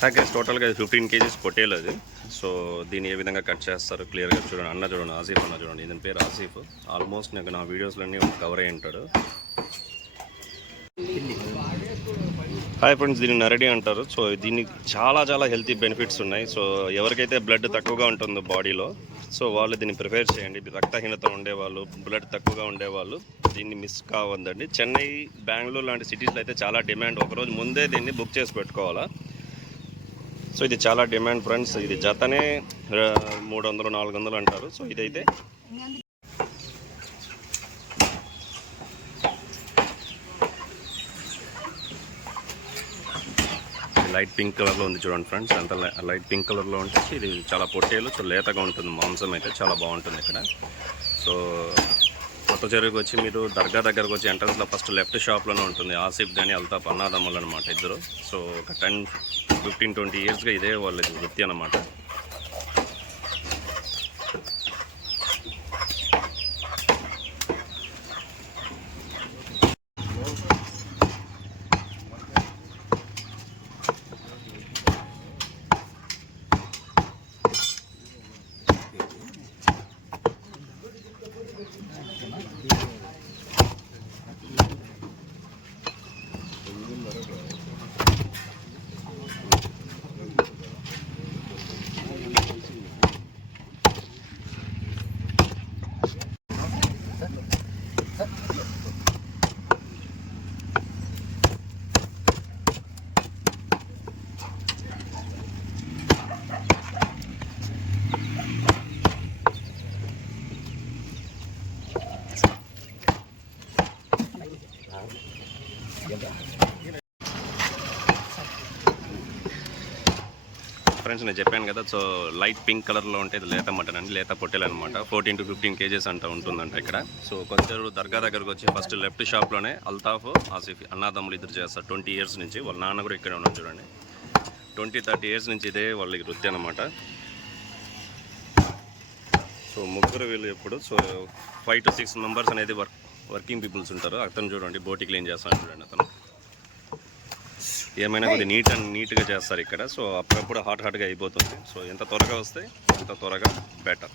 Package టోటల్గా 15 kgs పొట్టేలు అది. సో దీన్ని ఏ విధంగా కట్ చేస్తారు క్లియర్గా చూడండి. అన్న చూడండి, ఆసిఫ్ అన్న చూడండి, ఇతని పేరు ఆసిఫ్. ఆల్మోస్ట్ నాకు నా వీడియోస్లన్నీ కవర్ అయ్యి ఉంటాడు. హాయ్ ఫ్రెండ్స్, దీన్ని నరడి అంటారు. సో దీనికి చాలా చాలా హెల్తీ బెనిఫిట్స్ ఉన్నాయి. సో ఎవరికైతే బ్లడ్ తక్కువగా ఉంటుందో బాడీలో, సో వాళ్ళు దీన్ని ప్రిఫేర్ చేయండి. రక్తహీనత ఉండేవాళ్ళు, బ్లడ్ తక్కువగా ఉండేవాళ్ళు దీన్ని మిస్ కావద్దండి. చెన్నై, బెంగళూరు లాంటి సిటీస్లో అయితే చాలా డిమాండ్. ఒకరోజు ముందే దీన్ని బుక్ చేసి పెట్టుకోవాలా. సో ఇది చాలా డిమాండ్ ఫ్రెండ్స్. ఇది జతనే 300-400 అంటారు. సో ఇదైతే లైట్ పింక్ కలర్లో ఉంది చూడండి ఫ్రెండ్స్. అంత లైట్ పింక్ కలర్లో ఉంటే ఇది చాలా పొట్టేలు. సో లేతగా ఉంటుంది, మాంసం అయితే చాలా బాగుంటుంది ఇక్కడ. సో కొత్త చెరువుకి వచ్చి మీరు దర్గా దగ్గరకు వచ్చి ఎంట్రన్స్లో ఫస్ట్ లెఫ్ట్ షాప్లోనే ఉంటుంది. ఆసిఫ్ కానీ అల్తాఫ్ అన్నాదమ్ములు అనమాట ఇద్దరు. సో ఒక 10-15-20 ఇయర్స్గా ఇదే వాళ్ళ వృత్తి అన్నమాట. ఫ్రెండ్స్ నేను చెప్పాను కదా, సో లైట్ పింక్ కలర్లో ఉంటే ఇది లేత మటన్ అండి, లేత పొట్టెలు అనమాట. 14-15 కేజీస్ అంట ఉంటుందంట ఇక్కడ. సో కొంచెం దర్గా దగ్గరకు వచ్చి ఫస్ట్ లెఫ్ట్ షాప్లోనే అల్తాఫ్, ఆసిఫ్ అన్నాదమ్ములు ఇద్దరు చేస్తారు 20 ఇయర్స్ నుంచి. వాళ్ళ నాన్న కూడా ఇక్కడే ఉన్నాడు చూడండి. 20-30 ఇయర్స్ నుంచి ఇదే వాళ్ళకి వృత్తి అనమాట. సో ముగ్గురు వీళ్ళు ఎప్పుడు సో 5 to 6 మెంబర్స్ అనేది వర్కింగ్ పీపుల్స్ ఉంటారు. అతను చూడండి బోటి క్లీన్ చేస్తాను చూడండి. అతను ఏమైనా కొద్దిగా నీట్గా చేస్తారు ఇక్కడ. సో అప్పుడప్పుడు హాట్గా అయిపోతుంది. సో ఎంత త్వరగా వస్తే అంత త్వరగా బెటర్.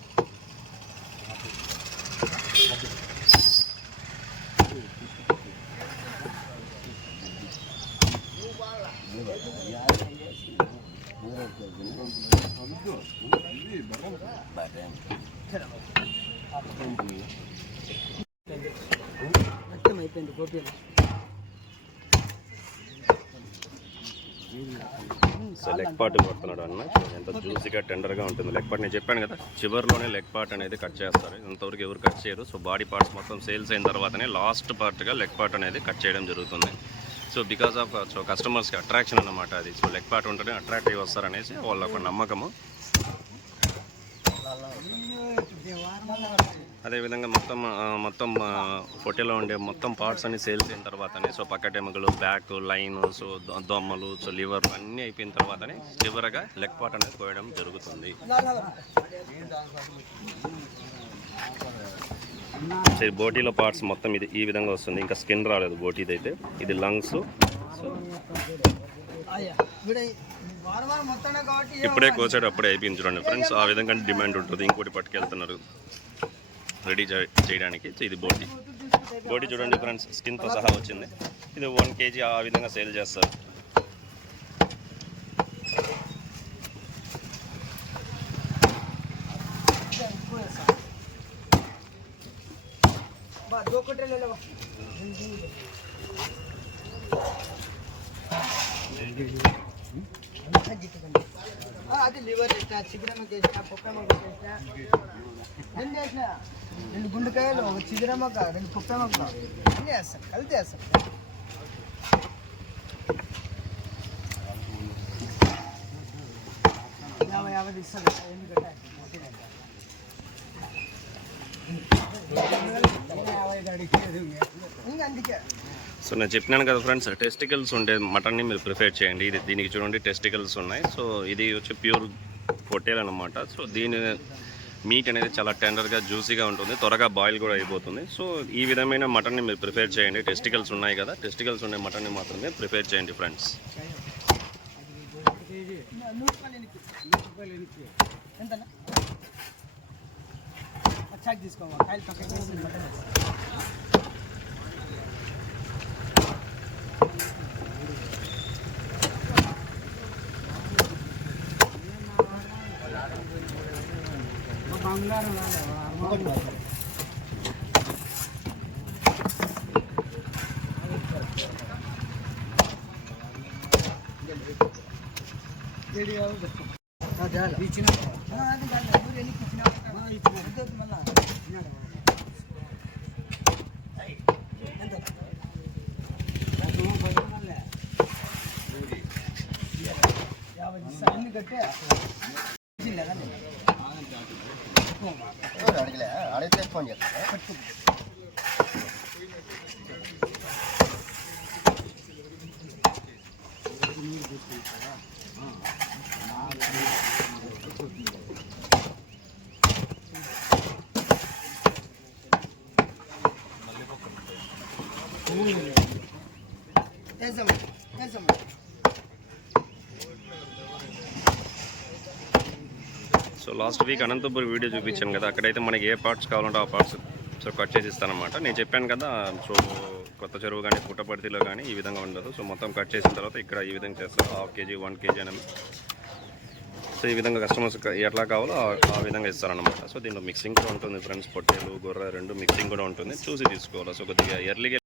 సో లెగ్ పార్ట్ కొడుతున్నాడు అన్న. ఎంత జ్యూసీగా టెండర్గా ఉంటుంది లెగ్ పార్ట్. నేను చెప్పాను కదా, చివరిలోనే లెగ్ పార్ట్ అనేది కట్ చేస్తారు. ఇంతవరకు ఎవరు కట్ చేయరు. సో బాడీ పార్ట్స్ మొత్తం సేల్స్ అయిన తర్వాతనే లాస్ట్ పార్ట్గా లెగ్ పార్ట్ అనేది కట్ చేయడం జరుగుతుంది. సో బికాస్ ఆఫ్ సో కస్టమర్స్కి అట్రాక్షన్ అన్నమాట అది. సో లెగ్ పార్ట్ ఉంటేనే అట్రాక్ట్ అయ్యి వస్తారనేసి వాళ్ళ ఒక నమ్మకము. అదేవిధంగా మొత్తం పొట్టెలో ఉండే మొత్తం పార్ట్స్ అన్ని సేల్స్ అయిన తర్వాతనే సో పక్కటెముకలు, బ్యాక్, లైన్, సో దొమ్మలు, సో లివర్ అన్నీ అయిపోయిన తర్వాతనే చివరగా లెగ్ పార్ట్ అనేది కోయడం జరుగుతుంది. బోటీలో పార్ట్స్ మొత్తం ఇది ఈ విధంగా వస్తుంది. ఇంకా స్కిన్ రాలేదు బోటీది అయితే. ఇది లంగ్స్. ఇప్పుడే కోసాడు అప్పుడే అయిపోయింది చూడండి ఫ్రెండ్స్. ఆ విధంగా డిమాండ్ ఉంటుంది. ఇంకోటి పట్టుకెళ్తున్నారు రెడీ చేయడానికి. ఇది బోటీ చూడండి ఫ్రెండ్స్, స్కిన్తో సహా వచ్చింది. ఇది 1 kg ఆ విధంగా సేల్ చేస్తారు. అది లివర్ వేసిన, చిగురమ్మకి వేసిన, పొప్పమ్మకి వేసిన, 2 గుండెకాయలు, 1 చిగురమ్మక, 2 పొప్పమ్మక అన్నీ వేస్తాం, కలిసి వేస్తాం. యాభై ఇస్తాను ఎందుకంటే ఇంకా అందుకే. సో నేను చెప్పినాను కదా ఫ్రెండ్స్, టెస్టికల్స్ ఉండే మటన్ని మీరు ప్రిఫర్ చేయండి. దీనికి చూడండి టెస్టికల్స్ ఉన్నాయి. సో ఇది వచ్చి ప్యూర్ పొట్టేలు అనమాట. సో దీని మీట్ అనేది చాలా టెండర్గా జ్యూసీగా ఉంటుంది, త్వరగా బాయిల్ కూడా అయిపోతుంది. సో ఈ విధమైన మటన్ని మీరు ప్రిఫర్ చేయండి. టెస్టికల్స్ ఉన్నాయి కదా, టెస్టికల్స్ ఉండే మటన్ని మాత్రమే ప్రిఫర్ చేయండి ఫ్రెండ్స్. 100 ఎంతనా చాక్ తీసుకోమా కాయలు పక్కకి వేసి మటన్ వేసి బంగారం అడిగలే అడిగితే ఫోన్ చేస్తా so last week Anantapuram video చూపించాను కదా, అక్కడైతే మనకి ఏ పార్ట్స్ కావాలంటే ఆ పార్ట్స్ సో కట్ చేసి ఇస్తానమాట. నేను చెప్పాను కదా, సో కొత్త చెరువు కానీ పుట్టపర్తిలో కానీ ఈ విధంగా ఉండదు. సో మొత్తం కట్ చేసిన తర్వాత ఇక్కడ ఈ విధంగా చేస్తారు, 1/2 kg 1 kg అని. సో ఈ విధంగా కస్టమర్స్ ఎట్లా కావాలో ఆ విధంగా ఇస్తారనమాట. సో దీంట్లో మిక్సింగ్ కూడా ఉంటుంది ఫ్రెండ్స్, పొట్టేలు గొర్రె రెండు మిక్సింగ్ కూడా ఉంటుంది, చూసి తీసుకోవాలి. సో కొద్దిగా ఎర్లీగా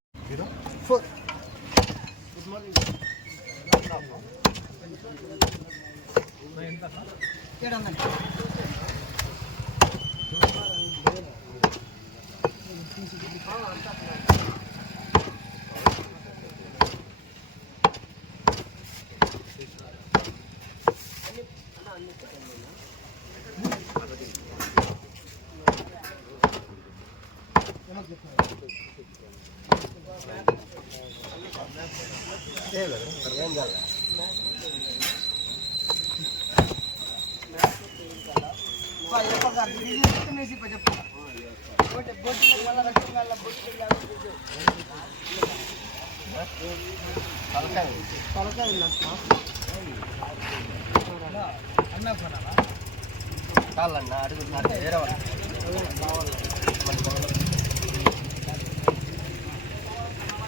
కావాలన్నా అడుగుతున్నారు వేరే వాళ్ళు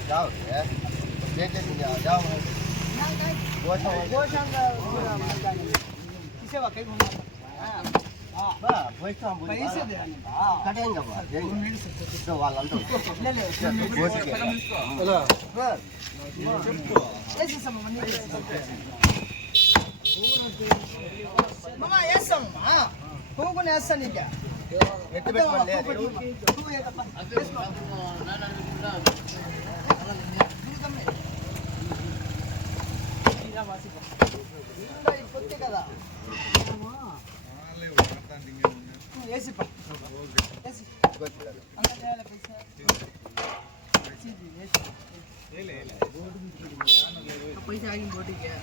जाओ देखे जाओ इसे वाकई घूमना पैसे दे कटेंगे तो వాళ్ళంతా ले ले ऐसे समझ मामा ऐसा मामा तुमको नहीं ऐसा नहीं क्या ఎత్తు పెట్టుకోండి तू ये कपा కొత్త కదా ఏసీ ఏసీ అంత చేయాలి పైసా पैसा आगे बोटी क्या